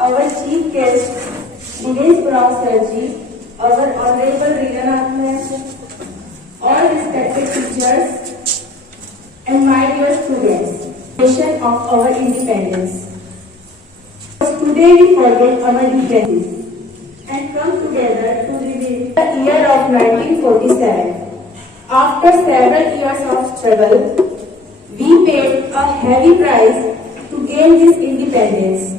our chief guest, Dinesh Brown Sirji, our Honorable Reena Nath, all respected teachers, and my dear students, nation of our independence. Today we forget our differences and come together to revive the year of 1947. After several years of struggle, we paid a heavy price to gain this independence.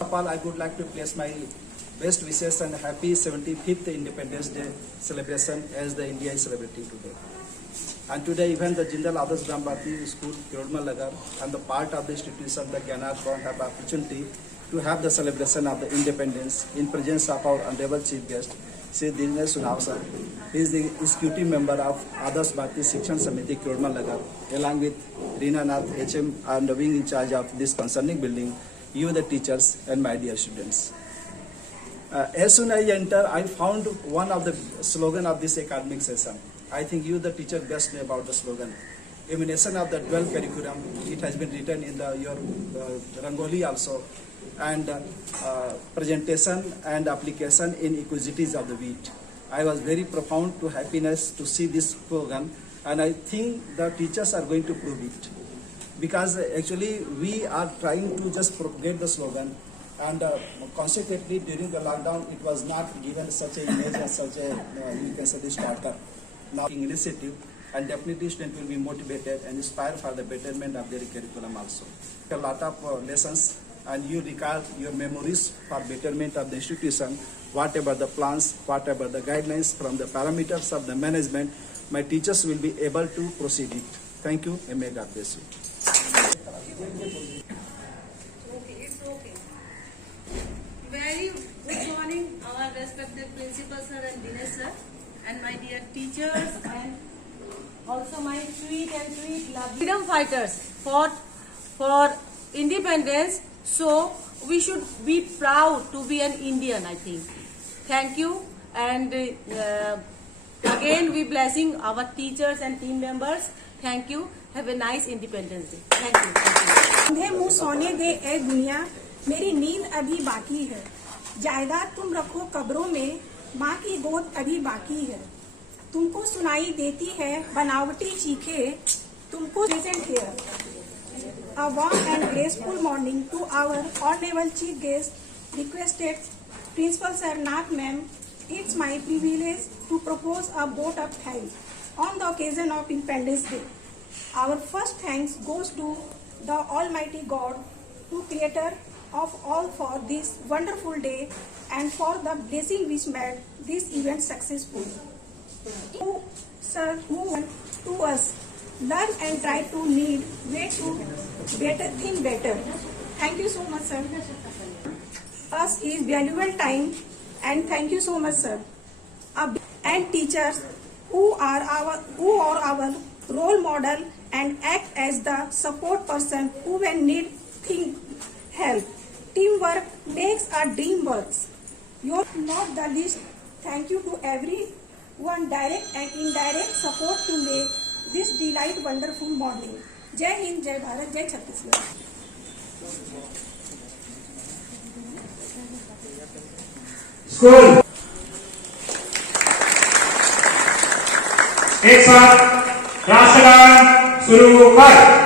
Of all, I would like to place my best wishes and happy 75th Independence Day celebration as the India is celebrating today. And today even the Jindal Adarsh Gram Bharati School, Kirodmal Nagar, and the part of the institution, the Gyannath Bond, have the opportunity to have the celebration of the independence in presence of our Honorable Chief Guest, Sri Dinesh Brown sir. He is the executive member of Adarsh Bharati Shikshan Samiti, Kirodmal Nagar, along with Reena Nath, HM, and being in charge of this concerning building, you the teachers and my dear students. As soon as I enter, I found one of the slogan of this academic session. I think you the teacher best know about the slogan. Emanation of the dual curriculum, it has been written in your Rangoli also, and presentation and application in equisities of the wheat. I was very profound to happiness to see this slogan, and I think the teachers are going to prove it. Because actually we are trying to just propagate the slogan, and consequently during the lockdown it was not given such an image as such a you can say the starter now initiative, and definitely students will be motivated and inspired for the betterment of their curriculum also. A lot of lessons and you recall your memories for betterment of the institution, whatever the plans, whatever the guidelines from the parameters of the management, my teachers will be able to proceed it. Thank you and may God bless you. It's okay. Very good morning, our respected principal sir and Dinesh sir, and my dear teachers, and also my sweet and sweet love. Freedom fighters fought for independence, so we should be proud to be an Indian, I think. Thank you, and again we blessing our teachers and team members. Thank you. Have a nice Independence Day. Thank you. अंधे मुंह सोने दे ए दुनिया, मेरी नींद अभी बाकी है। जायदाद तुम रखो कब्रों में, माँ की गोद अभी बाकी है। तुमको सुनाई देती है बनावटी चीखें, तुमको present here. A warm and graceful morning to our honorable chief guest, requested Principal Sir Nath Ma'am. It's my privilege to propose a vote of thanks on the occasion of Independence Day. Our first thanks goes to the Almighty God, who creator of all, for this wonderful day and for the blessing which made this event successful. Who, sir, who went to us, learn and try to lead way to better, think better. Thank you so much, sir. Us is valuable time, and thank you so much, sir. And teachers who are our role model and act as the support person who when need think help. Teamwork makes a dream works. You're not the least. Thank you to everyone direct and indirect support to make this delight wonderful morning. Jai Hind, Jai Bharat, Jai Chhattisgarh. School एक साथ राष्ट्रगान शुरू कर।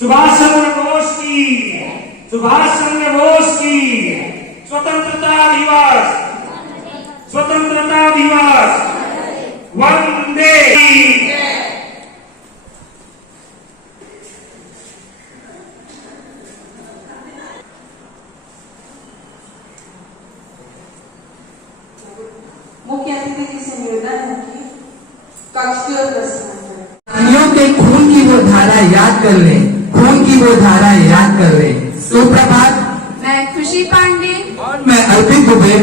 सुभाष चंद्र बोस की, सुभाष चंद्र बोस की स्वतंत्रता दिवस, स्वतंत्रता दिवस, वंदे। मुख्य अतिथि जी से निवेदन है कि कक्ष की ओर प्रस्थान करें। के खून की वो धारा याद कर ले, खून की वो धारा याद कर ले। सुप्रभात। मैं खुशी पांडे और मैं अर्पित दुबे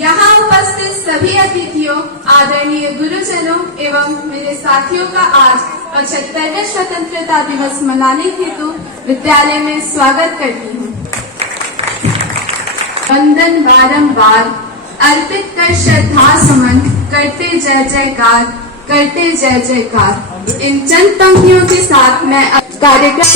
यहाँ उपस्थित सभी अतिथियों, आदरणीय गुरुजनों एवं मेरे साथियों का आज 75वें स्वतंत्रता दिवस मनाने हेतु विद्यालय में स्वागत करती हूँ। वंदन बारंबार अर्पित कर श्रद्धा सुमन करते जय जयकार, करते जय जयकार। इन चंद पंक्तियों के साथ मैं कार्यक्रम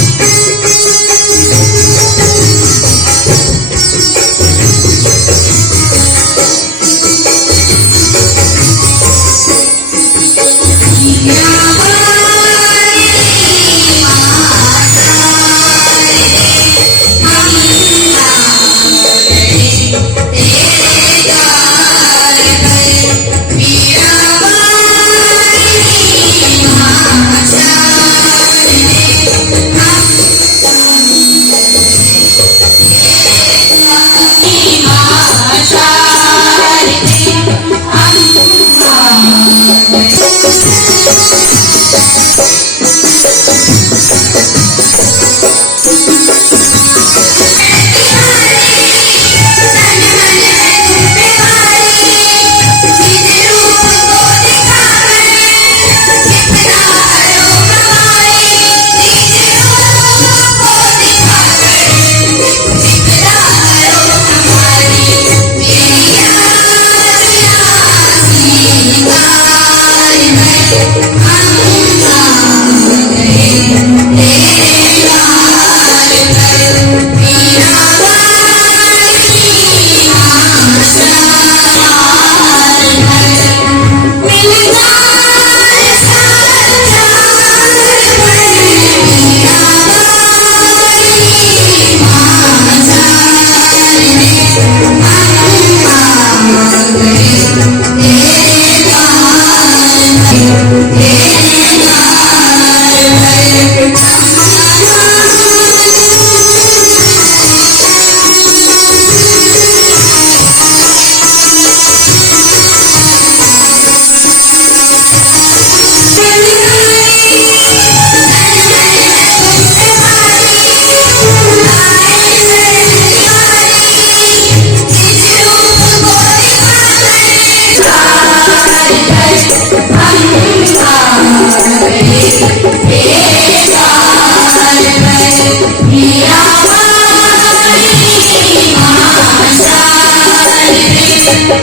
They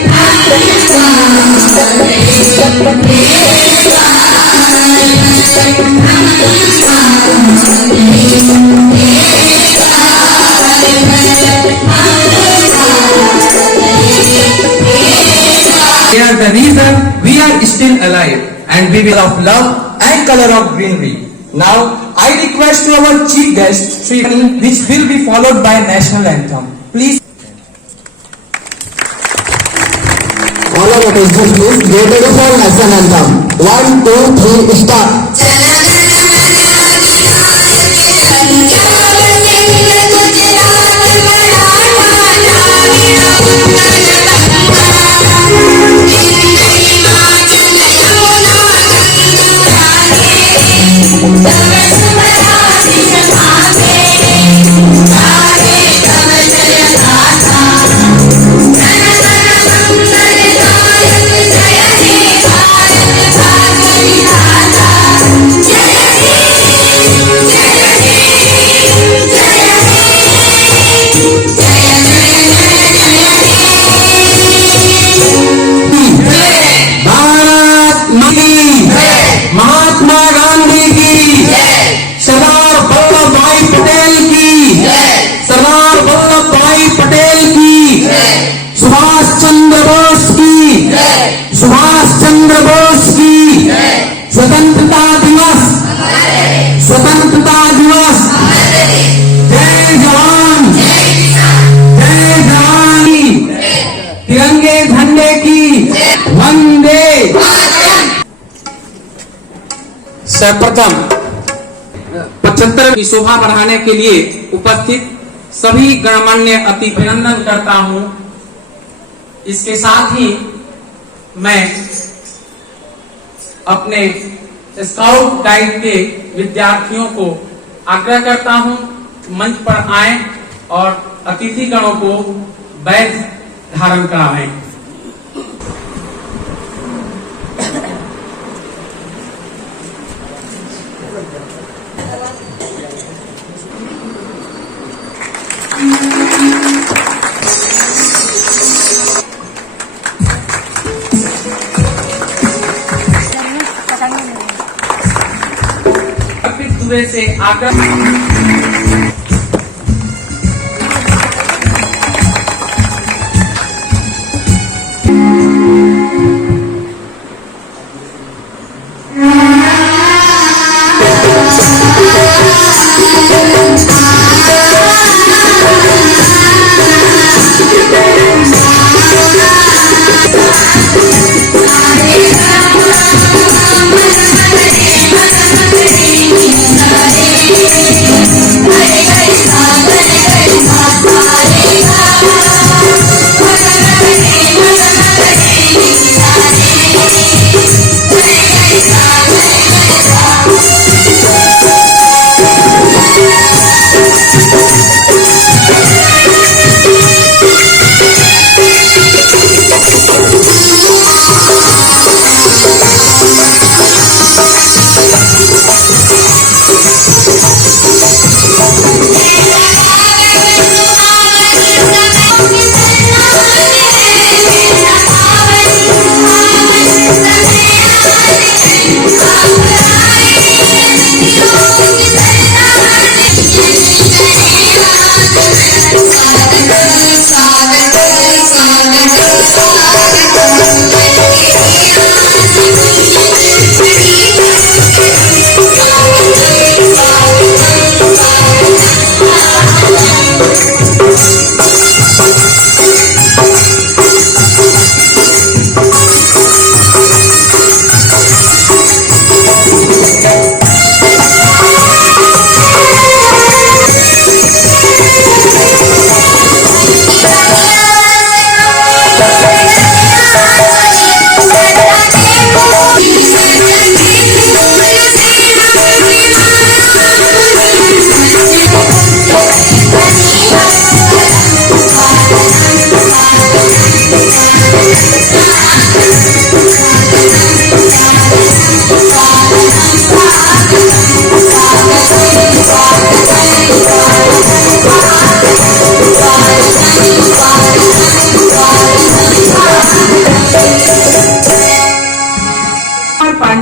are the reason we are still alive, and we will of love and color of greenery. Now, I request to our chief guest, Sri Vani, which will be followed by national anthem. Please. All of us just please get ready for national anthem. 1, 2, 3, start. Mahatma Gandhi की, सरदार वल्लभ भाई पटेल की, सरदार वल्लभ भाई पटेल की, सुभाष चंद्र बोस की, सुभाष चंद्र बोस की, स्वतंत्रता दिवस, स्वतंत्रता दिवस, जय जवान, जय जवान, तिरंगे झंडे की वंदे। सर्वप्रथम 75 की शोभा बढ़ाने के लिए उपस्थित सभी गणमान्य अभिनंदन करता हूं। इसके साथ ही मैं अपने स्काउट गाइड के विद्यार्थियों को आग्रह करता हूं मंच पर आए और अतिथि गणों को बैज धारण करावें। दुबे से आग्रह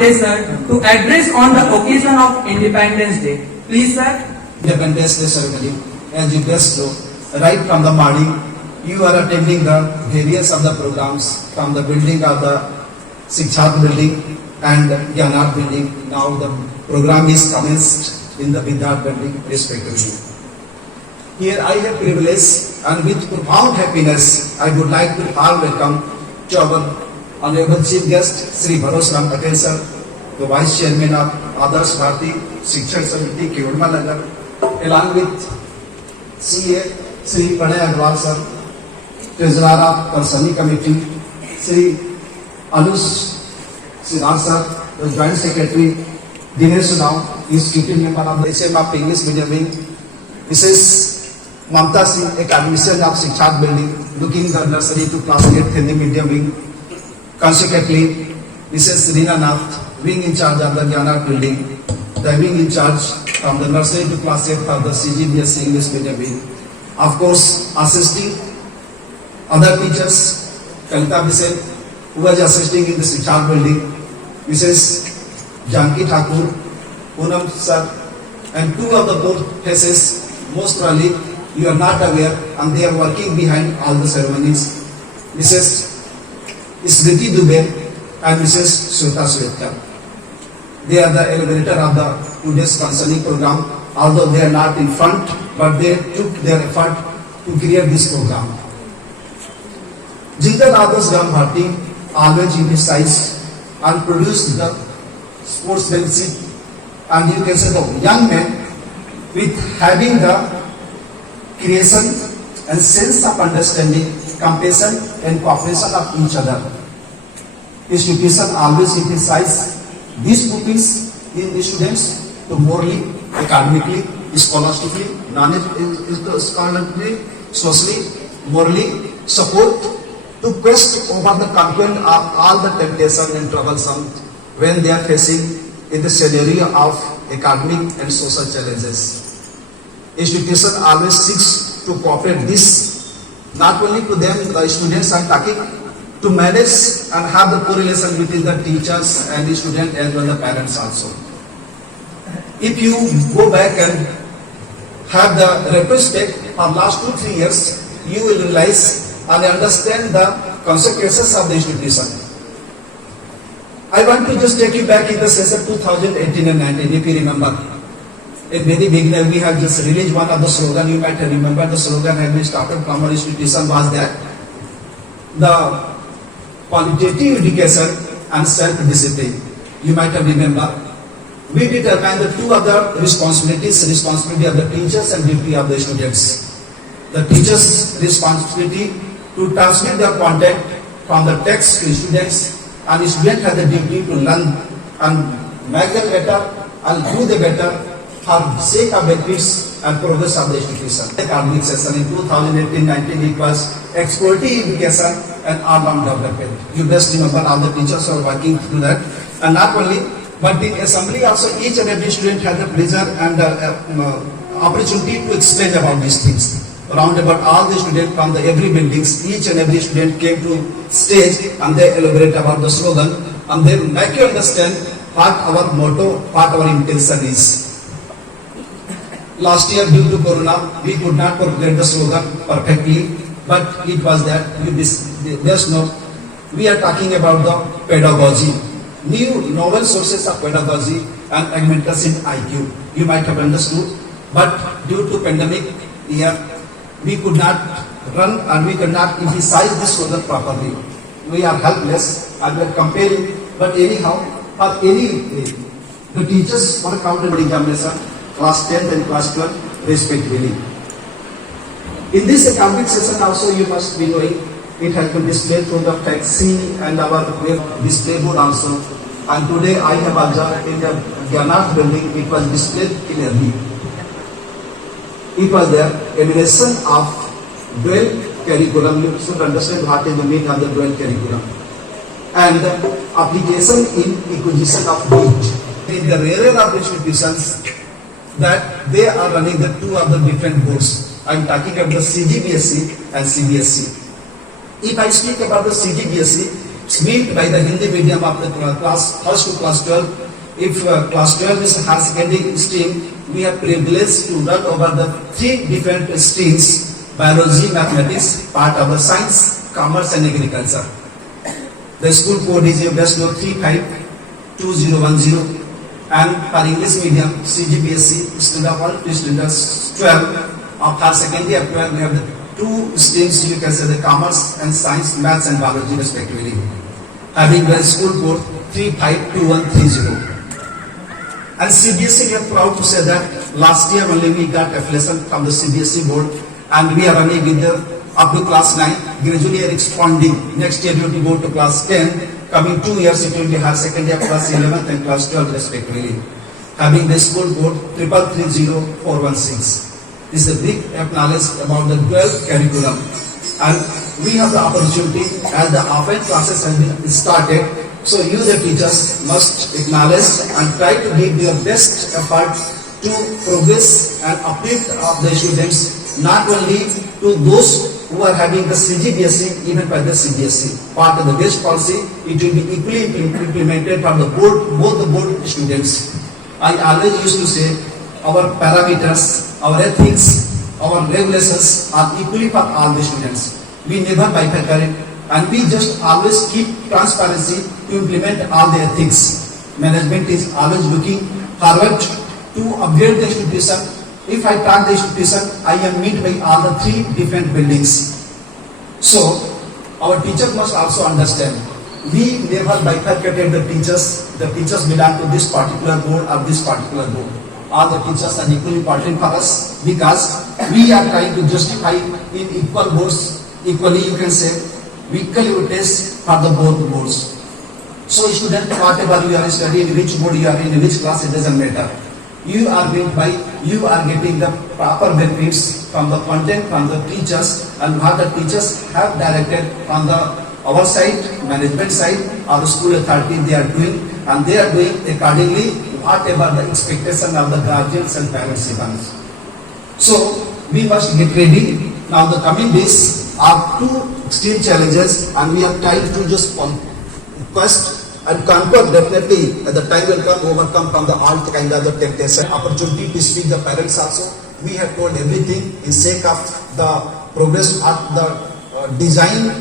Pandey sir to address on the occasion of Independence Day. Please sir. Independence Day ceremony. As you best know, right from the morning, you are attending the various of the programs from the building of the Sikchat building and Gyanat building. Now the program is commenced in the Vidyat building respectively. Here I have privilege and with profound happiness I would like to warm welcome to our Honorable Chief Guest Sri Bharos Ram Patel sir, the Vice Chairman of Adarsh Bharati Shikshak Samiti Kevalma Nagar, along with CA Sri Pranay Agrawal sir, Treasurer of Personnel Committee Sri Anush Siraj sir, the Joint Secretary Dinesh Rao, Executive Member of the HM of English Medium Wing, Mrs. Mamta Singh, Academician of Sikchat building, looking the nursery to class 8th Hindi Medium Wing. Consequently, Mrs. Serena Nath, wing in charge of the Gyanat building, the wing in charge from the nursery to class 8th of the CGBSE English Medium Wing. Of course, assisting other teachers, Kalita Bisel, who was assisting in the Sikchat building, Mrs. Janki Thakur, Poonam sir, and two of the both faces, most probably you are not aware, and they are working behind all the ceremonies. Mrs. Smriti Dubey and Mrs. Shweta Swetka. They are the elaborator of the today's concerning program, although they are not in front, but they took their effort to create this program. Jindal Adarsh Gram Bharti always emphasized and produced the sportsmanship, and you can say the young men with having the creation and sense of understanding, compassion and cooperation of each other. Education always emphasizes these pupils in the students to morally, academically, scholastically, non-scholarly, socially, morally, support to quest over the conquest of all the temptation and troublesome when they are facing in the scenario of academic and social challenges. Education always seeks to cooperate this, not only to them, the students are talking, to manage and have the correlation between the teachers and the student as well as the parents also. If you go back and have the retrospect for last 2-3 years, you will realize and understand the consequences of the institution. I want to just take you back in the session 2018 and 19, if you remember. In very beginning, we have just released one of the slogan. You might remember the slogan had been started from our institution was that the qualitative education and self-discipline. You might have remember. We determined the two other responsibilities, responsibility of the teachers and duty of the students. The teachers' responsibility to transmit their content from the text to students, and the student has the duty to learn and make them better and do the better for sake of benefits and progress of the institution. The academic session in 2018-19 it was explorative education and all-round development. You best remember all the teachers are working through that, and not only, but in assembly also each and every student had the pleasure and opportunity to explain about these things. Around about all the students from the every buildings, each and every student came to stage and they elaborate about the slogan and they make you understand what our motto, what our intention is. Last year, due to Corona, we could not formulate the slogan perfectly, but it was that you just know we are talking about the pedagogy, new novel sources of pedagogy and augmenters in IQ. You might have understood, but due to pandemic year, we could not run and we could not emphasize this slogan properly. We are helpless and we are comparing, but anyhow, for any the teachers for counted examination, class 10th and class 12 respectively. In this academic session also you must be knowing it has been displayed through the taxi and our web display board also. And today I have observed in the Gyanat building it was displayed clearly. It was there evaluation of dual curriculum. You should understand what is the meaning of the dual curriculum. And application in acquisition of knowledge. In the rarer of institutions that they are running the two of the different boards. I am talking about the CGBSE and CBSE. If I speak about the CGBSE, meant by the Hindi medium of the class 1st to class 12. If class 12 is higher secondary stream, we have privilege to run over the 3 different streams: biology, mathematics, part of the science, commerce and agriculture. The school code is best know 352010, and for English medium CGPSC standard 1 to standard 12 of higher secondary up 12, we have the 2 streams, you can say the commerce and science, maths and biology respectively, having the school code 352130. And CBSE, we are proud to say that last year only we got affiliation from the CBSE board, and we are running with the up to class 9, gradually expanding. Next year we will go to class 10, coming 2 years it will be higher secondary class 11th and class 12 respectively, having the school code 330416. This is a big knowledge about the 12th curriculum, and we have the opportunity as the offline classes have been started. So you the teachers must acknowledge and try to give your best effort to progress and uplift of the students, not only to those who are having the CGPSE, even by the CBSE. Part of the best policy, it will be equally implemented for the board, both the board students. I always used to say our parameters, our ethics, our regulations are equally for all the students. We never bifurcate, and we just always keep transparency to implement all the ethics. Management is always looking forward to upgrade the institution. If I talk the institution, I am meet by all the 3 different buildings. So our teachers must also understand, we never bifurcated the teachers. The teachers belong to this particular board or this particular board. All the teachers are equally important for us, because we are trying to justify in equal boards, equally you can say, equal test for the both boards. So student, whatever you are studying, which board you are in, which class, it doesn't matter. You are getting the proper benefits from the content, from the teachers, and what the teachers have directed on our side, management side, or the school authority they are doing, and they are doing accordingly whatever the expectation of the guardians and parents even. So we must get ready. Now the coming days are 2 extreme challenges, and we are trying to just quest and conquer. Definitely the time will come, overcome from the all kind of the temptation. Opportunity to speak the parents also. We have told everything in sake of the progress of the design.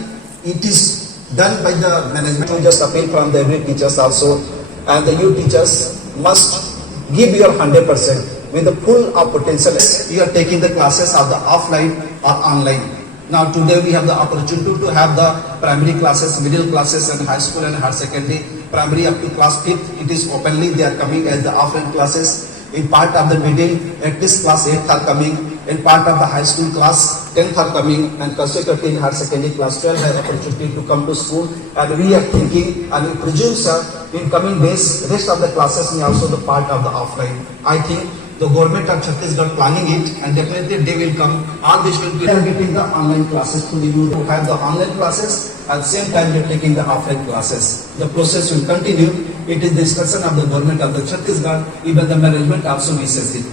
It is done by the management. We just appeal from the every teachers also, and the you teachers must give your 100% with the full of potential. You are taking the classes of the offline or online. Now today we have the opportunity to have the primary classes, middle classes and high school and higher secondary. Primary up to class 5th, it is openly they are coming as the offline classes. In part of the middle, at least class 8th are coming. In part of the high school class 10th are coming, and consequently in higher secondary class 12 has opportunity to come to school. And we are thinking, and we presume sir, in coming days, rest of the classes may also the part of the offline. I think the government of Chhattisgarh planning it, and definitely they will come. All the students are getting the online classes to the youth who have the online classes. At the same time, they are taking the offline classes. The process will continue. It is the discussion of the government of the Chhattisgarh. Even the management also wishes it.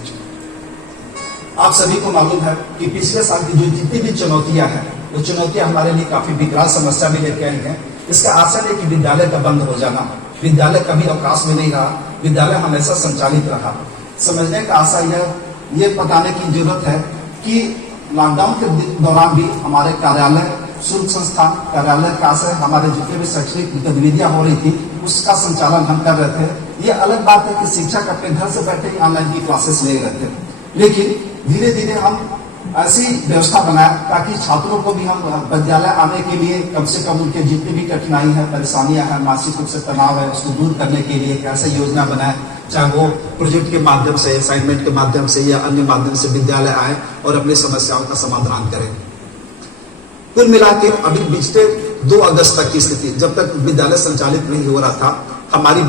आप सभी को मालूम है कि पिछले साल की जो जितनी भी चुनौतियां हैं, वो चुनौतियां हमारे लिए काफी विकराल समस्या भी लेके आई हैं. इसका आशय है कि विद्यालय का बंद हो जाना. विद्यालय कभी अवकाश में नहीं रहा. विद्यालय हमेशा संचालित रहा. समझने का आशा ये बताने की जरूरत है कि लॉकडाउन के दौरान भी हमारे कार्यालय, शुल्क संस्थान, कार्यालय का आशय हमारे जितने भी शैक्षणिक गतिविधियां हो रही थी उसका संचालन हम कर रहे थे. ये अलग बात है कि शिक्षक अपने घर से बैठे ही ऑनलाइन की क्लासेस ले रहे थे, लेकिन धीरे धीरे हम ऐसी व्यवस्था बनाया ताकि छात्रों को भी हम विद्यालय आने के लिए कम से कम उनके जितनी भी कठिनाई है, परेशानियां हैं, मानसिक रूप से तनाव है, उसको दूर करने के लिए कैसे योजना बनाए, चाहे वो प्रोजेक्ट के माध्यम से, असाइनमेंट के माध्यम से या अन्य माध्यम से विद्यालय आए और अपनी समस्याओं का समाधान करें. कुल मिला के अभी पिछले 2 अगस्त तक की स्थिति, जब तक विद्यालय संचालित नहीं हो रहा था, हमारी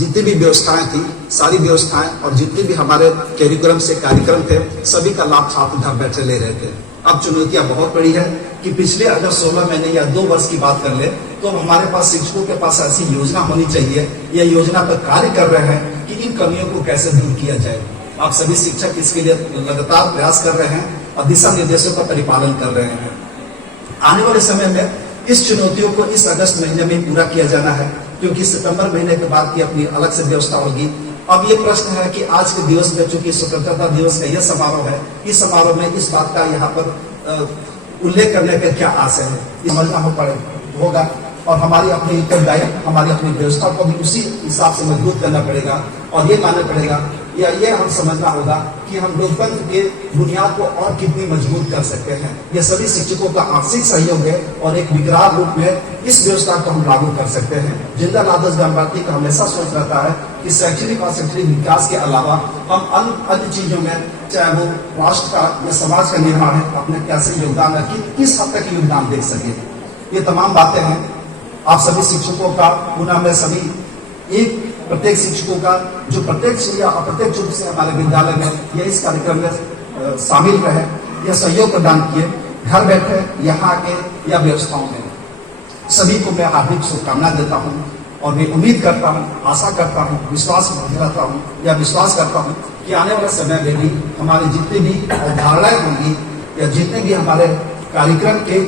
जितनी भी व्यवस्थाएं थी, सारी व्यवस्थाएं और जितने भी हमारे कैरिकुलम से कार्यक्रम थे, सभी का लाभ छात्र घर बैठे ले रहे थे. अब चुनौतियां बहुत बड़ी है कि पिछले अगर 16 महीने या 2 वर्ष की बात कर ले तो हमारे पास शिक्षकों के पास ऐसी योजना होनी चाहिए, या योजना पर कार्य कर रहे हैं कि इन कमियों को कैसे दूर किया जाए. आप सभी शिक्षक इसके लिए लगातार प्रयास कर रहे हैं और दिशा निर्देशों का परिपालन कर रहे हैं. आने वाले समय में इस चुनौतियों को इस अगस्त महीने में पूरा किया जाना है, क्योंकि सितंबर महीने के बाद की अपनी अलग से व्यवस्था होगी। अब ये प्रश्न है कि आज के दिवस में, चूंकि स्वतंत्रता दिवस का यह समारोह है, इस समारोह में इस बात का यहाँ पर उल्लेख करने का क्या आशय है, समझना होगा और हमारी अपनी उत्तरदायी, हमारी अपनी व्यवस्था को भी उसी हिसाब से मजबूत करना पड़ेगा और ये मानना पड़ेगा या ये हम समझना होगा कि हम लोकतंत्र के बुनियाद को और कितनी मजबूत कर सकते हैं। ये सभी शिक्षकों का आपसी सहयोग है और एक विकराल रूप में इस व्यवस्था को हम लागू कर सकते हैं। जिंदल आदर्श ग्राम भारती का हमेशा सोच रहता है कि शैक्षणिक और शैक्षणिक विकास के अलावा हम अन्य चीजों में, चाहे वो राष्ट्र का या समाज का निर्माण है, अपने कैसे योगदान है, किस हद तक योगदान दे सके, ये तमाम बातें हैं। आप सभी शिक्षकों का पुनः मैं सभी प्रत्येक शिक्षकों का जो प्रत्यक्ष या अप्रत्यक्ष रूप से हमारे विद्यालय में या इस कार्यक्रम में शामिल रहे या सहयोग प्रदान किए, घर बैठे यहाँ के या व्यवस्थाओं में, सभी को मैं हार्दिक शुभकामना देता हूँ और मैं उम्मीद करता हूँ, आशा करता हूँ, विश्वास रहता हूँ या विश्वास करता हूँ कि आने वाले समय में भी हमारे जितने भी अवधारणाएं होंगी या जितने भी हमारे कार्यक्रम के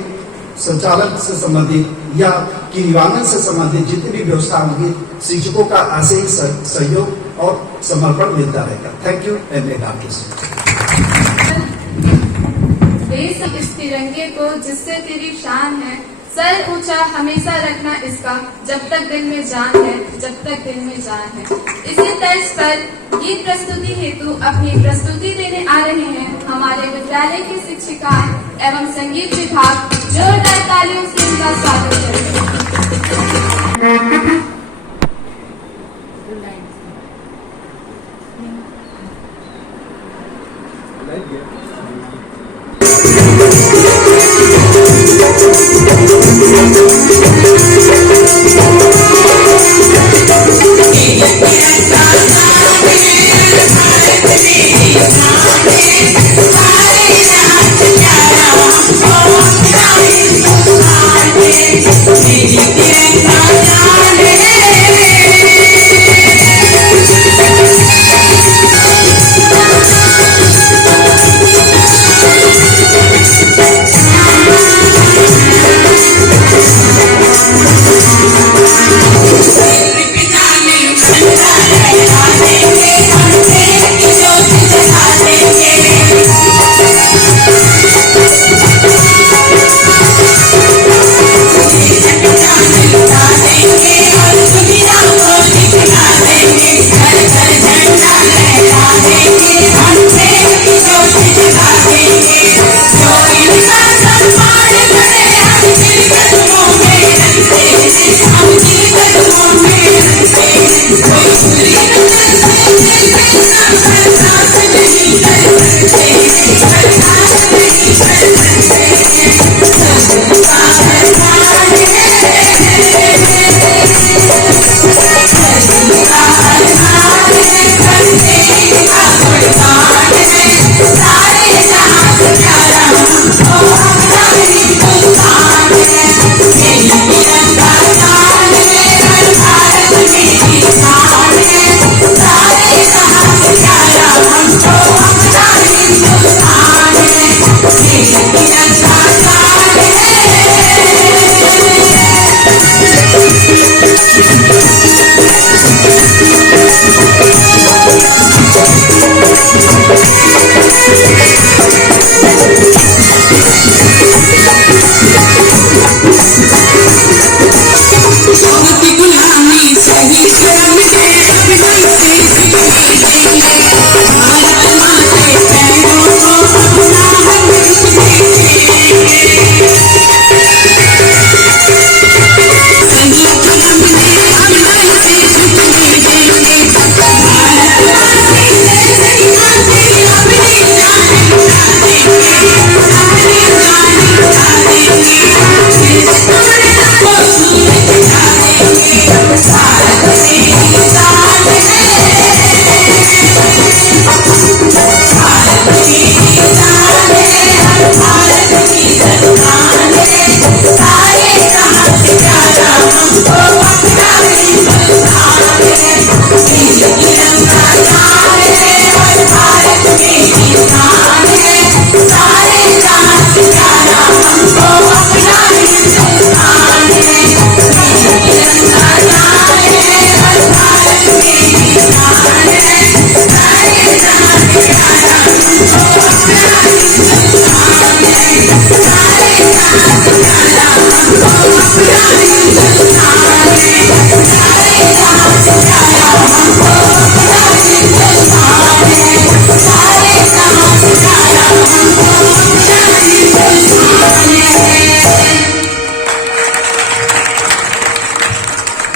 संचालन से संबंधित या क्रियान्वयन से संबंधित जितनी भी व्यवस्था होगी, शिक्षकों का ऐसे ही सहयोग और समर्पण मिलता रहेगा। Thank you and may God bless you. देश इस तिरंगे को जिससे तेरी शान है, सर ऊंचा हमेशा रखना इसका, जब तक दिल में जान है, जब तक दिल में जान है। इसी तर्ज पर गीत प्रस्तुति हेतु अपनी प्रस्तुति देने आ रहे हैं हमारे विद्यालय की शिक्षिकाएं एवं संगीत विभाग। जोरदार तालियों से उनका स्वागत करें। Thank you.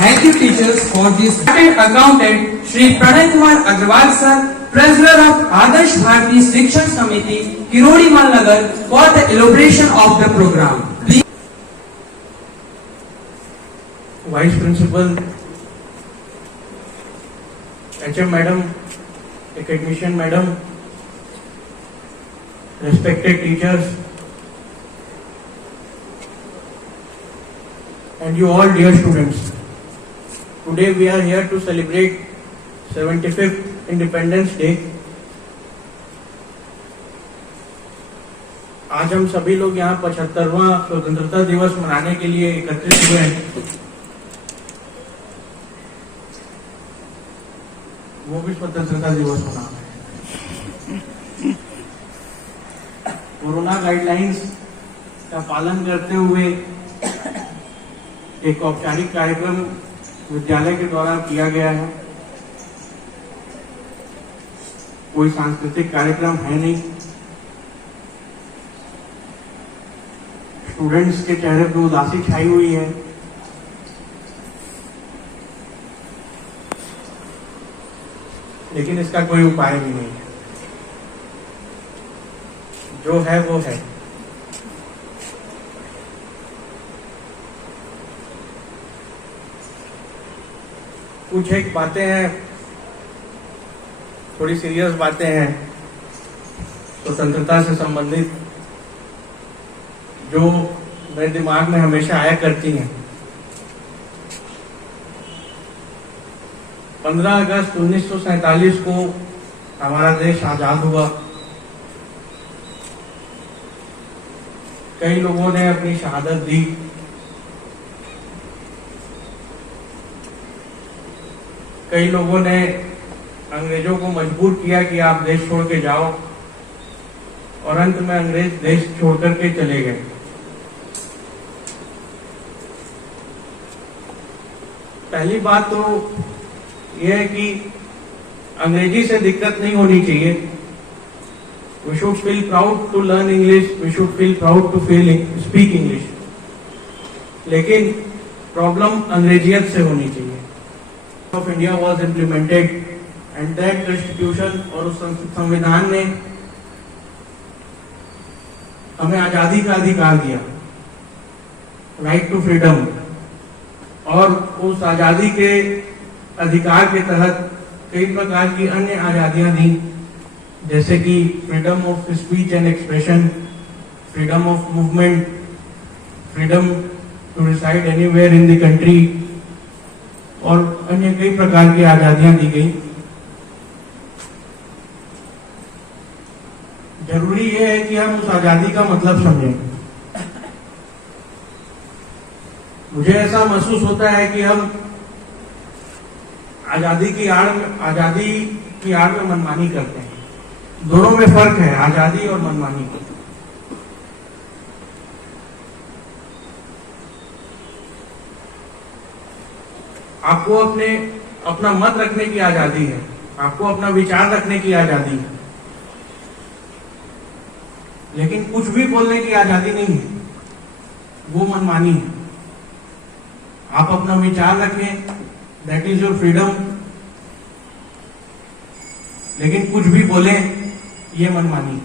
Thank you teachers for this. Accountant Shri Pranay Kumar Agrawal sir, Treasurer of Adarsh Bharati Shikshan Samiti, Kirodi Malnagar, for the elaboration of the program. Vice Principal, HM Madam, Academician Madam, respected teachers, and you all dear students. Today we are here to celebrate 75th Independence Day. आज हम सभी लोग यहाँ 75वां स्वतंत्रता दिवस मनाने के लिए एकत्रित हुए हैं। वो भी स्वतंत्रता दिवस मना रहे हैं। कोरोना गाइडलाइंस का पालन करते हुए एक औपचारिक कार्यक्रम विद्यालय के द्वारा किया गया है। कोई सांस्कृतिक कार्यक्रम है नहीं। स्टूडेंट्स के चेहरे पर उदासी छाई हुई है। लेकिन इसका कोई उपाय भी नहीं है। जो है वो है। कुछ एक बातें हैं, थोड़ी सीरियस बातें हैं स्वतंत्रता से संबंधित, जो मेरे दिमाग में हमेशा आया करती हैं। 15 अगस्त 1947 को हमारा देश आजाद हुआ। कई लोगों ने अपनी शहादत दी। कई लोगों ने अंग्रेजों को मजबूर किया कि आप देश छोड़ के जाओ, और अंत में अंग्रेज देश छोड़कर के चले गए। पहली बात तो यह है कि अंग्रेजी से दिक्कत नहीं होनी चाहिए। We should feel proud to learn English, we should feel proud to speak English. लेकिन प्रॉब्लम अंग्रेजियत से होनी चाहिए। Of India was implemented and that constitution, और उस संविधान ने हमें आजादी का अधिकार दिया, राइट टू फ्रीडम। और उस आजादी के अधिकार के तहत कई प्रकार की अन्य आजादियां दी, जैसे कि freedom of speech and expression, freedom of movement, freedom to reside anywhere in the country, और अन्य कई प्रकार की आजादियां दी गई। जरूरी यह है कि हम उस आजादी का मतलब समझें। मुझे ऐसा महसूस होता है कि हम आजादी की आड़ में मनमानी करते हैं। दोनों में फर्क है, आजादी और मनमानी। आपको अपना मत रखने की आजादी है, आपको अपना विचार रखने की आजादी है, लेकिन कुछ भी बोलने की आजादी नहीं है, वो मनमानी है। आप अपना विचार रखें, दैट इज योर फ्रीडम, लेकिन कुछ भी बोलें, ये मनमानी है।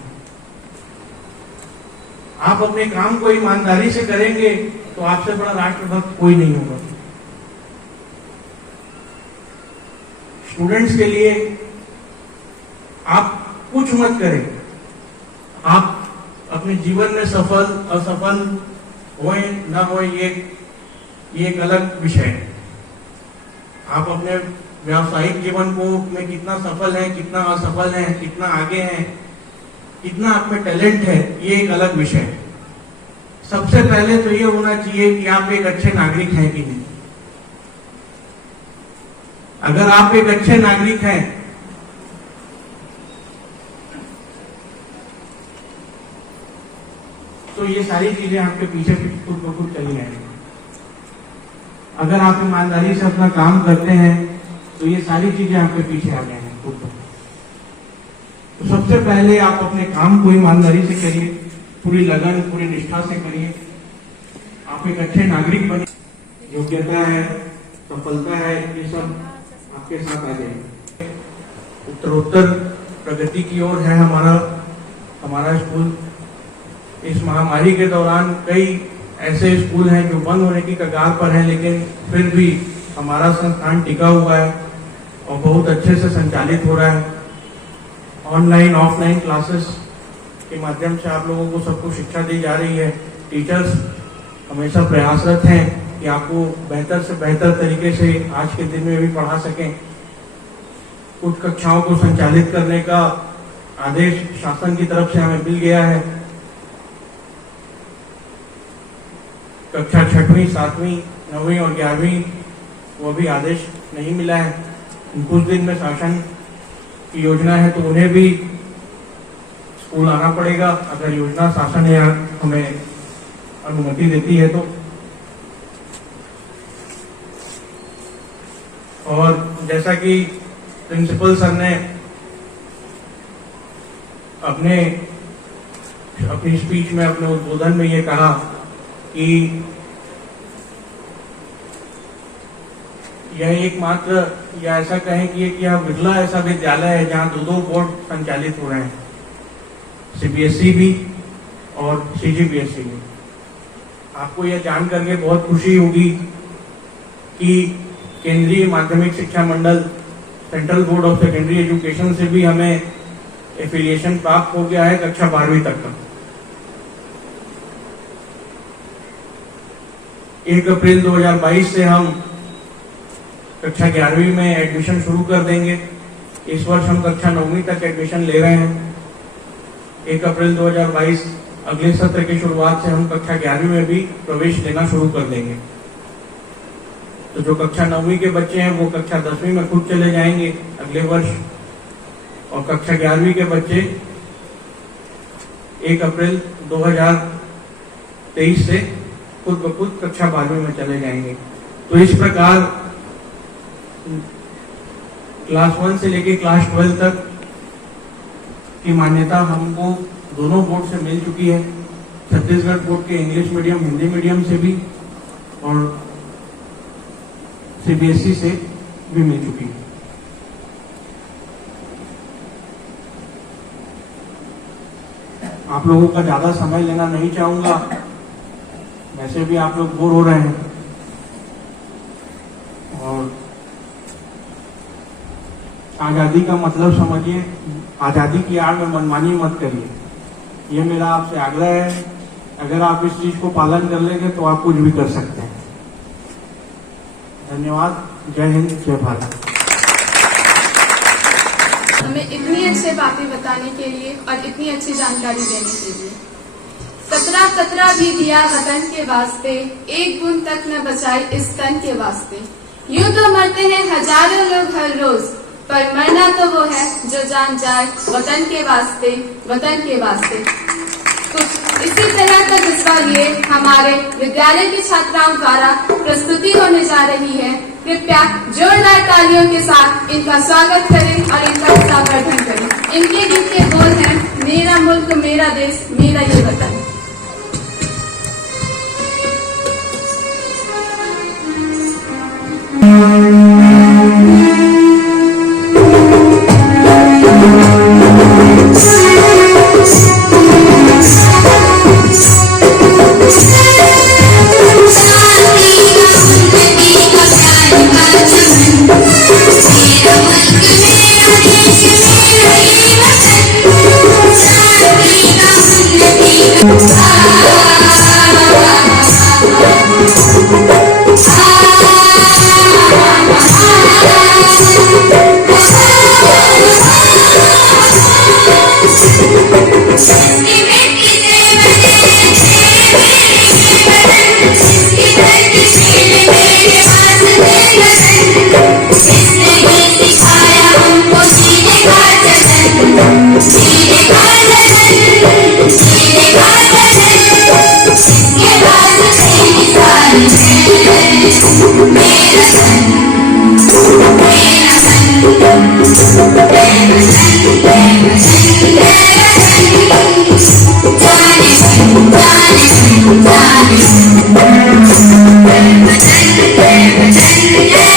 आप अपने काम को ईमानदारी से करेंगे तो आपसे बड़ा राष्ट्रभक्त कोई नहीं होगा। स्टूडेंट्स के लिए आप कुछ मत करें, आप अपने जीवन में सफल असफल होए ना होए, ये एक अलग विषय है। आप अपने व्यावसायिक जीवन को में कितना सफल है, कितना असफल है, कितना आगे है, कितना आप में टैलेंट है, ये एक अलग विषय है। सबसे पहले तो ये होना चाहिए कि आप एक अच्छे नागरिक हैं कि नहीं। अगर आप एक अच्छे नागरिक हैं तो ये सारी चीजें आपके पीछे खुद ब खुद चली आएंगी। अगर आप ईमानदारी से अपना काम करते हैं तो ये सारी चीजें आपके पीछे आ जाएंगी खुद ब खुद। तो सबसे पहले आप अपने काम को ईमानदारी से करिए, पूरी लगन पूरी निष्ठा से करिए। आप एक अच्छे नागरिक बनिए। योग्यता है सफलता है, ये सब आपके साथ आ जाएगी। उत्तरोत्तर प्रगति की ओर है हमारा स्कूल। इस महामारी के दौरान कई ऐसे स्कूल हैं जो बंद होने की कगार पर हैं, लेकिन फिर भी हमारा संस्थान टिका हुआ है और बहुत अच्छे से संचालित हो रहा है। ऑनलाइन ऑफलाइन क्लासेस के माध्यम से आप लोगों को सबको शिक्षा दी जा रही है। टीचर्स हमेशा प्रयासरत हैं कि आपको बेहतर से बेहतर तरीके से आज के दिन में भी पढ़ा सकें। कुछ कक्षाओं को संचालित करने का आदेश शासन की तरफ से हमें मिल गया है। कक्षा 6वीं, 7वीं, 9वीं और 11वीं वो भी आदेश नहीं मिला है। कुछ दिन में शासन की योजना है तो उन्हें भी स्कूल आना पड़ेगा, अगर योजना शासन या हमें अनुमति देती है तो। और जैसा कि प्रिंसिपल सर ने अपनी स्पीच में, अपने उद्बोधन में ये कहा कि यह एकमात्र या ऐसा कहें कि यह बिरला ऐसा विद्यालय है जहां दो बोर्ड संचालित हो रहे हैं, सीबीएसई भी और सीजीपीएसई भी। आपको यह जान करके बहुत खुशी होगी कि केंद्रीय माध्यमिक शिक्षा मंडल, central board of secondary education से भी हमें एफिलिएशन प्राप्त हो गया है कक्षा 12वीं तक का। 1 अप्रैल 2022 से हम कक्षा 11वीं में एडमिशन शुरू कर देंगे। इस वर्ष हम कक्षा 9वीं तक एडमिशन ले रहे हैं। 1 अप्रैल 2022 अगले सत्र की शुरुआत से हम कक्षा 11वीं में भी प्रवेश लेना शुरू कर देंगे। तो जो कक्षा 9वीं के बच्चे हैं वो कक्षा 10वीं में खुद चले जाएंगे अगले वर्ष, और कक्षा 11वीं के बच्चे 1 अप्रैल 2023 से खुद ब खुद कक्षा 12वीं में चले जाएंगे। तो इस प्रकार क्लास 1 से लेके क्लास 12 तक की मान्यता हमको दोनों बोर्ड से मिल चुकी है। छत्तीसगढ़ बोर्ड के इंग्लिश मीडियम, हिंदी मीडियम से भी और सीबीएसई से भी मिल चुकी है। आप लोगों का ज्यादा समय लेना नहीं चाहूंगा, वैसे भी आप लोग बोर हो रहे हैं। और आजादी का मतलब समझिए, आजादी की आड़ में मनमानी मत करिए, ये मेरा आपसे आग्रह है। अगर आप इस चीज को पालन कर लेंगे तो आप कुछ भी कर सकते हैं। धन्यवाद। जय हिंद, जय भारत। हमें इतनी अच्छी बातें बताने के लिए और इतनी अच्छी जानकारी देने के लिए। कतरा कतरा भी दिया वतन के वास्ते, एक बूंद तक न बचाई इस तन के वास्ते। यूं तो मरते हैं हजारों लोग हर रोज, पर मरना तो वो है जो जान जाए वतन के वास्ते, वतन के वास्ते। कुछ इसी तरह का जज्बा लिए हमारे विद्यालय की छात्राओं द्वारा प्रस्तुति होने जा रही है। कृपया जोरदार तालियों के साथ इनका स्वागत करें और इनका उत्साहवर्धन करें। इनके गीत के बोल हैं, मेरा मुल्क मेरा देश मेरा ये वतन। Yeah.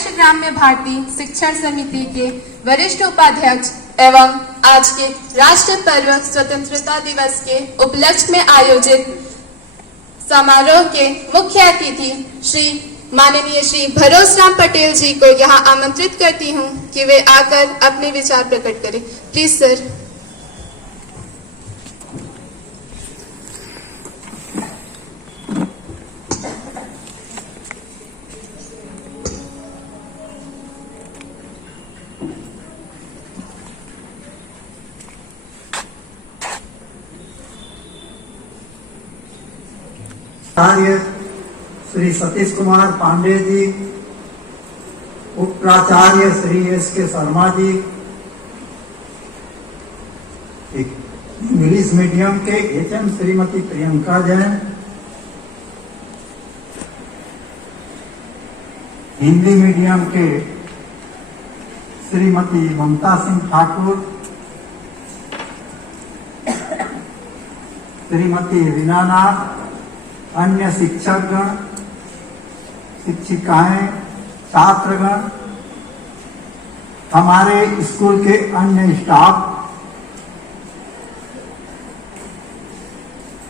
आदर्श ग्राम्य भारती शिक्षण समिति के वरिष्ठ उपाध्यक्ष एवं आज के राष्ट्र पर्व स्वतंत्रता दिवस के उपलक्ष्य में आयोजित समारोह के मुख्य अतिथि माननीय श्री भरोस राम पटेल जी को यहाँ आमंत्रित करती हूँ कि वे आकर अपने विचार प्रकट करें। Please sir. आचार्य श्री सतीश कुमार पांडे जी, उप प्राचार्य Shri SK. Sharma ji, English medium के एच.एम. श्रीमती प्रियंका जैन, हिंदी मीडियम के श्रीमती ममता सिंह ठाकुर, श्रीमती रीना नाथ, अन्य शिक्षकगण, शिक्षिकाएं, छात्रगण, हमारे स्कूल के अन्य स्टाफ,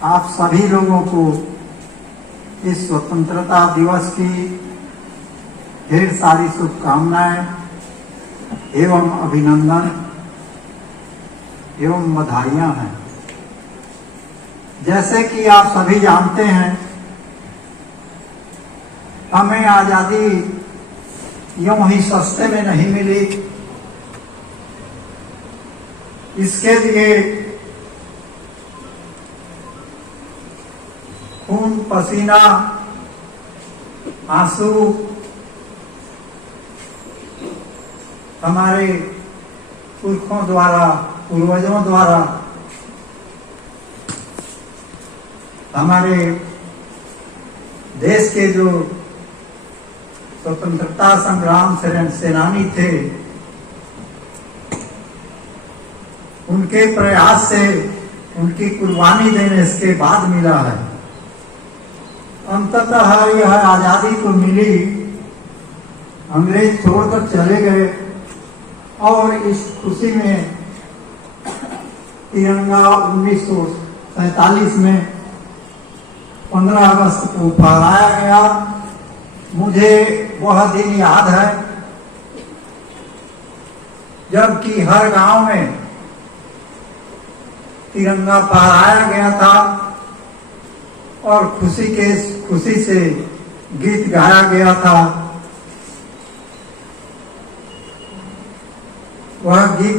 आप सभी लोगों को इस स्वतंत्रता दिवस की ढेर सारी शुभकामनाएं एवं अभिनंदन एवं बधाइयां हैं। जैसे कि आप सभी जानते हैं, हमें आजादी यूं ही सस्ते में नहीं मिली। इसके लिए खून पसीना आंसू हमारे पुरखों द्वारा, पूर्वजों द्वारा, हमारे देश के जो स्वतंत्रता संग्राम सेनानी थे, उनके प्रयास से, उनकी कुर्बानी देने के बाद मिला है। अंततः यह आजादी तो मिली, अंग्रेज छोड़कर चले गए और इस खुशी में तिरंगा 1947 में 15 अगस्त को फहराया गया। मुझे वह दिन याद है जबकि हर गांव में तिरंगा फहराया गया था और खुशी से गीत गाया गया था। वह गीत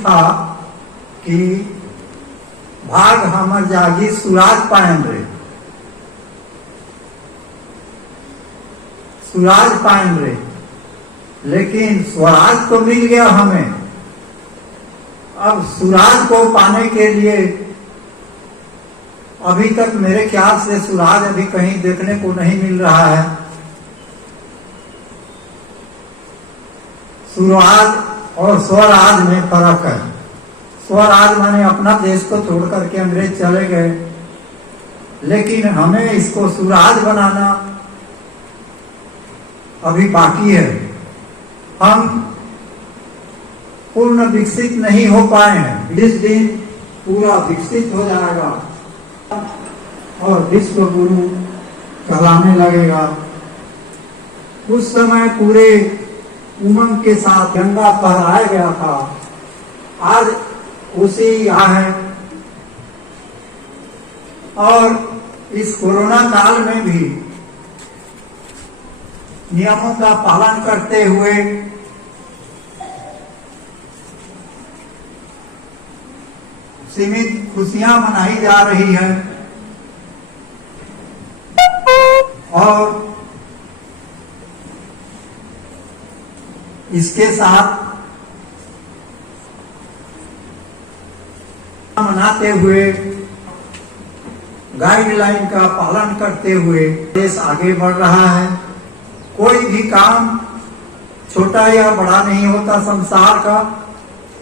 था कि भाग हमर जागी सुराज पायन रे, सुराज पायन रे। लेकिन स्वराज तो मिल गया हमें, अब सुराज को पाने के लिए अभी तक मेरे ख्याल से सुराज अभी कहीं देखने को नहीं मिल रहा है। सुराज और स्वराज में फर्क है। स्वराज माने अपना देश को छोड़ करके अंग्रेज चले गए, लेकिन हमें इसको सुराज बनाना अभी बाकी है। हम पूर्ण विकसित नहीं हो पाए हैं। जिस दिन पूरा विकसित हो जाएगा और विश्व गुरु कहलाने लगेगा, उस समय पूरे उमंग के साथ तिरंगा फहराया गया था। आज उसी है और इस कोरोना काल में भी नियमों का पालन करते हुए सीमित खुशियां मनाई जा रही है और इसके साथ मनाते हुए, गाइडलाइन का पालन करते हुए देश आगे बढ़ रहा है। कोई भी काम छोटा या बड़ा नहीं होता संसार का।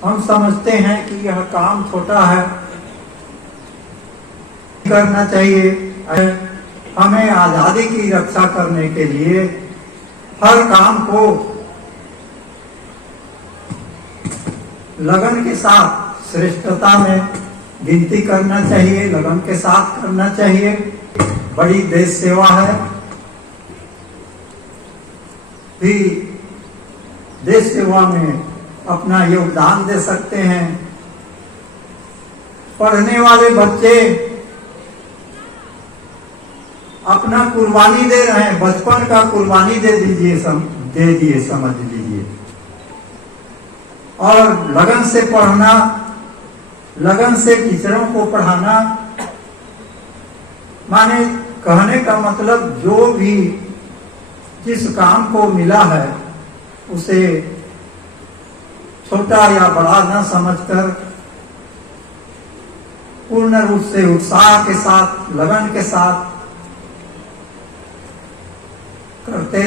हम समझते हैं कि यह काम छोटा है, करना चाहिए। हमें आजादी की रक्षा करने के लिए हर काम को लगन के साथ श्रेष्ठता में गिनती करना चाहिए, लगन के साथ करना चाहिए। बड़ी देश सेवा है, भी देश सेवा में अपना योगदान दे सकते हैं। पढ़ने वाले बच्चे अपना कुर्बानी दे रहे हैं, बचपन का कुर्बानी दे दिए समझ लीजिए। और लगन से पढ़ना, लगन से टीचरों को पढ़ाना, माने कहने का मतलब जो भी जिस काम को मिला है उसे छोटा या बड़ा न समझकर पूर्ण रूप से उत्साह के साथ, लगन के साथ करते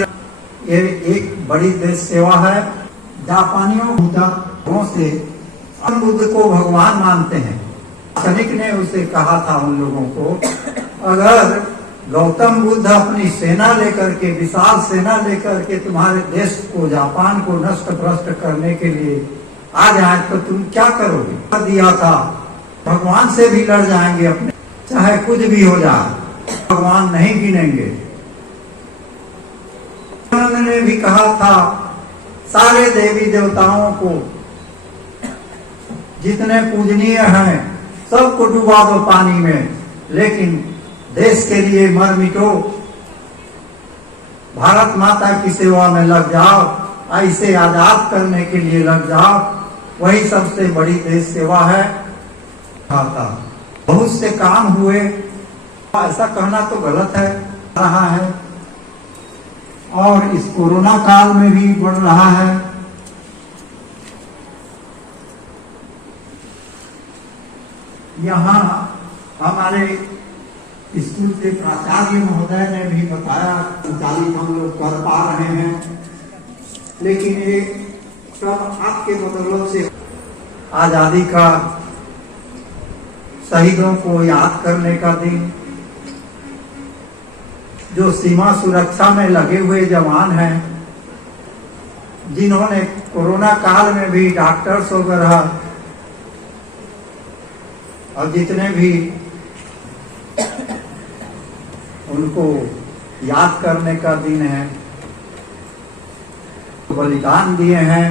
ये एक बड़ी देश सेवा है। जापानियों से बुद्ध को भगवान मानते हैं। सैनिक ने उसे कहा था उन लोगों को, अगर गौतम बुद्ध अपनी सेना लेकर के, विशाल सेना लेकर के तुम्हारे देश को, जापान को नष्ट भ्रष्ट करने के लिए आ जाए तो तुम क्या करोगे? दिया था भगवान से भी लड़ जाएंगे अपने, चाहे कुछ भी हो जाए, भगवान नहीं गिनेंगे। उन्होंने भी कहा था सारे देवी देवताओं को, जितने पूजनीय हैं सबको डुबा दो पानी में, लेकिन देश के लिए मर मिटो, भारत माता की सेवा में लग जाओ, ऐसे आजाद करने के लिए लग जाओ, वही सबसे बड़ी देश सेवा है। बहुत से काम हुए, ऐसा कहना तो गलत है, रहा है और इस कोरोना काल में भी बढ़ रहा है। यहाँ हमारे स्कूल के प्राचार्य महोदय ने भी बताया, संचालित हम लोग कर पा रहे हैं, लेकिन ये सब आपके बदौलत से आजादी का, शहीदों को याद करने का दिन, जो सीमा सुरक्षा में लगे हुए जवान हैं, जिन्होंने कोरोना काल में भी डॉक्टर्स वगैरह और जितने भी उनको याद करने का दिन है, बलिदान दिए हैं,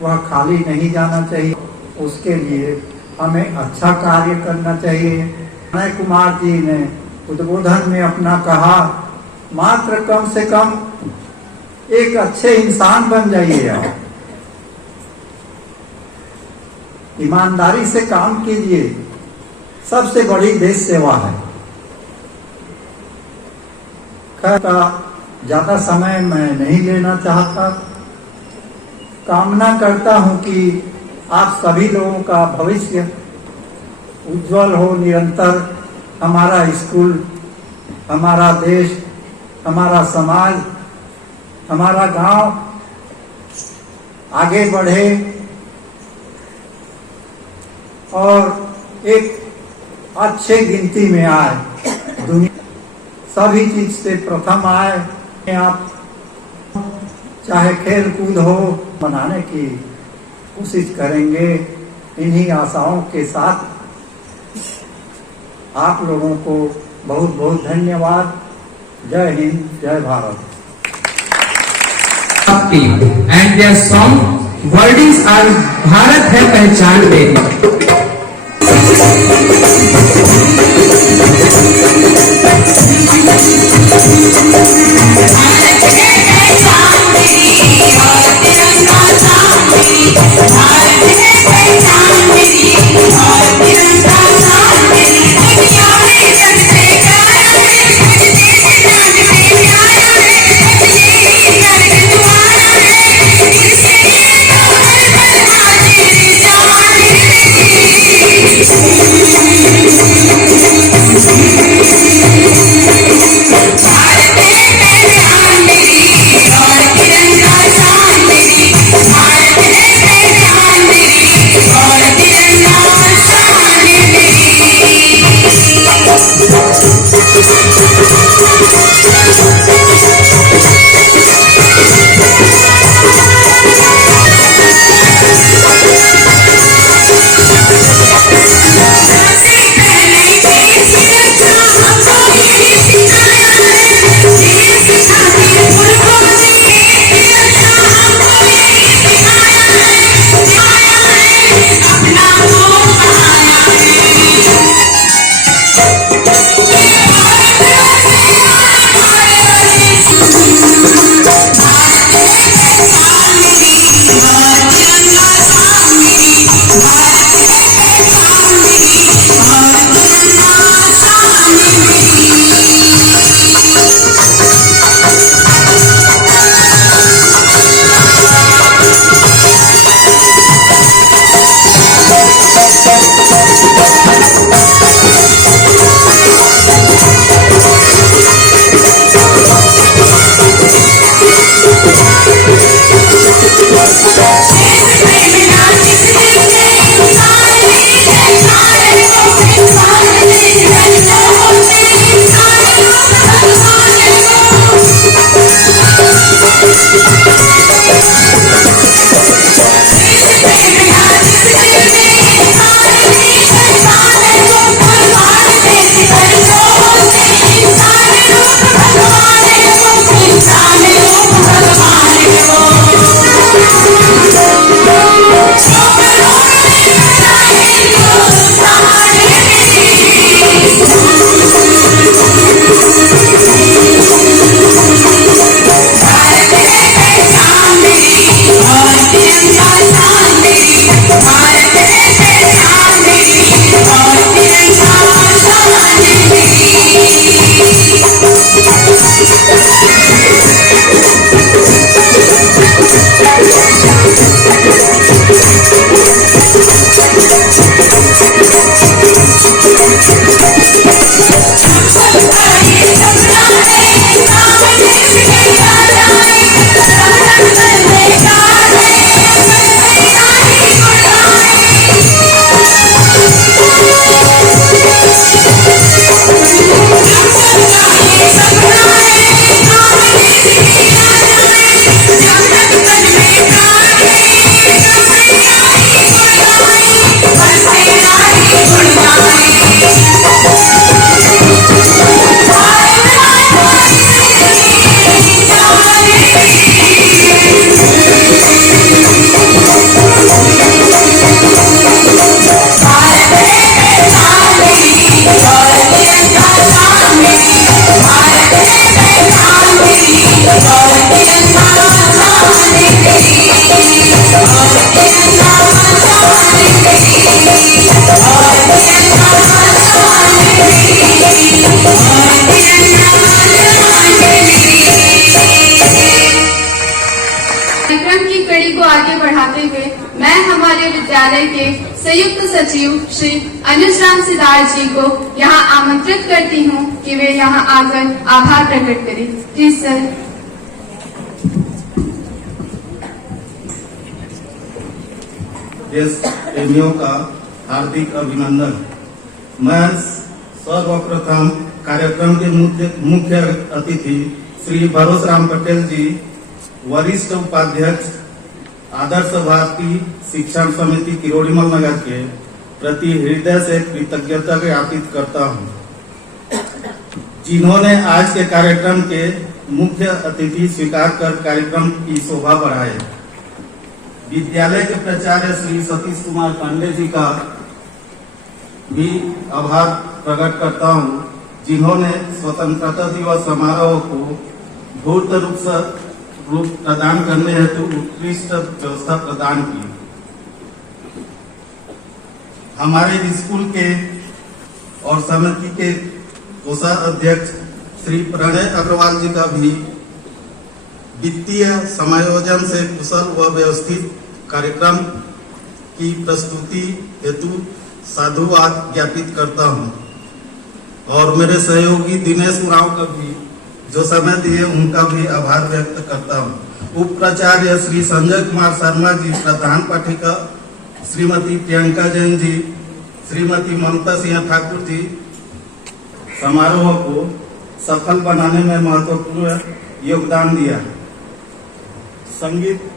वह खाली नहीं जाना चाहिए। उसके लिए हमें अच्छा कार्य करना चाहिए। अनय कुमार जी ने उद्बोधन में अपना कहा, मात्र कम से कम एक अच्छे इंसान बन जाइए आप, ईमानदारी से काम कीजिए, सबसे बड़ी देश सेवा है। का ज्यादा समय मैं नहीं लेना चाहता, कामना करता हूं कि आप सभी लोगों का भविष्य उज्जवल हो, निरंतर हमारा स्कूल, हमारा देश, हमारा समाज, हमारा गांव आगे बढ़े और एक अच्छे गिनती में आए, दुनिया सभी चीज से प्रथम आए। आप चाहे खेल कूद हो, बनाने की कोशिश करेंगे। इन्हीं आशाओं के साथ आप लोगों को बहुत बहुत धन्यवाद। जय हिंद, जय Bharat. And their song wordings are Bharat है पहचान मेरी। Thank you. विद्यालय के संयुक्त सचिव श्री अनुज राम सिद्धार्थ जी को यहाँ आमंत्रित करती हूँ कि वे यहाँ आकर आभार प्रकट करें। Please sir. देश प्रेमियों का हार्दिक अभिनंदन। मैं सर्वप्रथम कार्यक्रम के मुख्य अतिथि श्री भरोस राम पटेल जी, वरिष्ठ उपाध्यक्ष आदर्श भारती शिक्षण समिति किरोड़ीमल नगर के प्रति हृदय से कृतज्ञता ज्ञापित करता हूँ, जिन्होंने आज के कार्यक्रम के मुख्य अतिथि स्वीकार कर कार्यक्रम की शोभा बढ़ाए। विद्यालय के प्राचार्य श्री सतीश कुमार पांडे जी का भी आभार प्रकट करता हूँ, जिन्होंने स्वतंत्रता दिवस समारोह को धूर्त रूप प्रदान करने हेतु उत्कृष्ट व्यवस्था प्रदान की। हमारे स्कूल के और समिति के कोषाध्यक्ष श्री प्रणय अग्रवाल जी का भी वित्तीय समायोजन से कुशल व व्यवस्थित कार्यक्रम की प्रस्तुति हेतु साधुवाद ज्ञापित करता हूँ, और मेरे सहयोगी दिनेश उरांव का भी जो समय दिए उनका भी आभार व्यक्त करता हूँ। उप प्राचार्य श्री संजय कुमार शर्मा जी, प्रधान पाठिका श्रीमती प्रियंका जैन जी, श्रीमती ममता सिंह ठाकुर जी समारोह को सफल बनाने में महत्वपूर्ण योगदान दिया। संगीत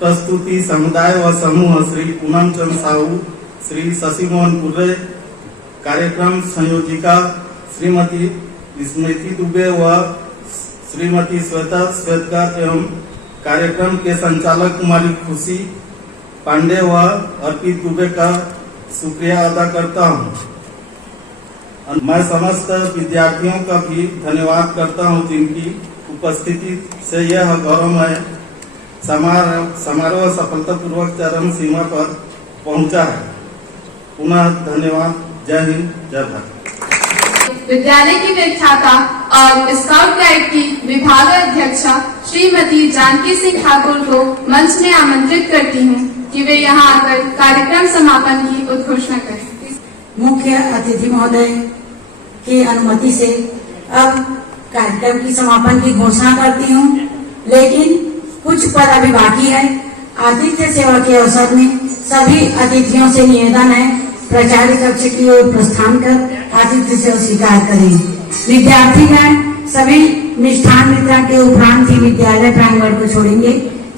प्रस्तुति समुदाय व समूह श्री पूनम चंद साहू, श्री शशि मोहन पुर्रे, कार्यक्रम संयोजिका श्रीमती स्मृति दुबे व श्रीमती श्वेता श्वेतकर एवं कार्यक्रम के संचालक कुमारी खुशी पांडे व अर्पित दुबे का शुक्रिया अदा करता हूँ। मैं समस्त विद्यार्थियों का भी धन्यवाद करता हूं, जिनकी उपस्थिति से यह गौरवमय समारोह सफलतापूर्वक चरम सीमा पर पहुंचा है। पुनः धन्यवाद। जय हिंद, जय भारत। विद्यालय की व्याख्याता और स्काउट गाइड की विभाग अध्यक्षा श्रीमती जानकी सिंह ठाकुर को मंच में आमंत्रित करती हूँ कि वे यहाँ आकर कार्यक्रम समापन की उद्घोषणा करें। मुख्य अतिथि महोदय की अनुमति से अब कार्यक्रम की समापन की घोषणा करती हूँ, लेकिन कुछ पद अभी बाकी है। आतिथ्य सेवा के अवसर में सभी अतिथियों से निवेदन है, प्राचार्य कक्ष की ओर प्रस्थान कर आतिथ्य सेवा स्वीकार करें। विद्यार्थीगण सभी मिष्ठान वितरण के उपरांत ही विद्यालय प्रांगण को छोड़ेंगे।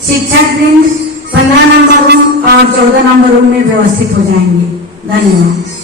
शिक्षक वृंद 15 नंबर रूम और 14 नंबर रूम में व्यवस्थित हो जाएंगे। धन्यवाद।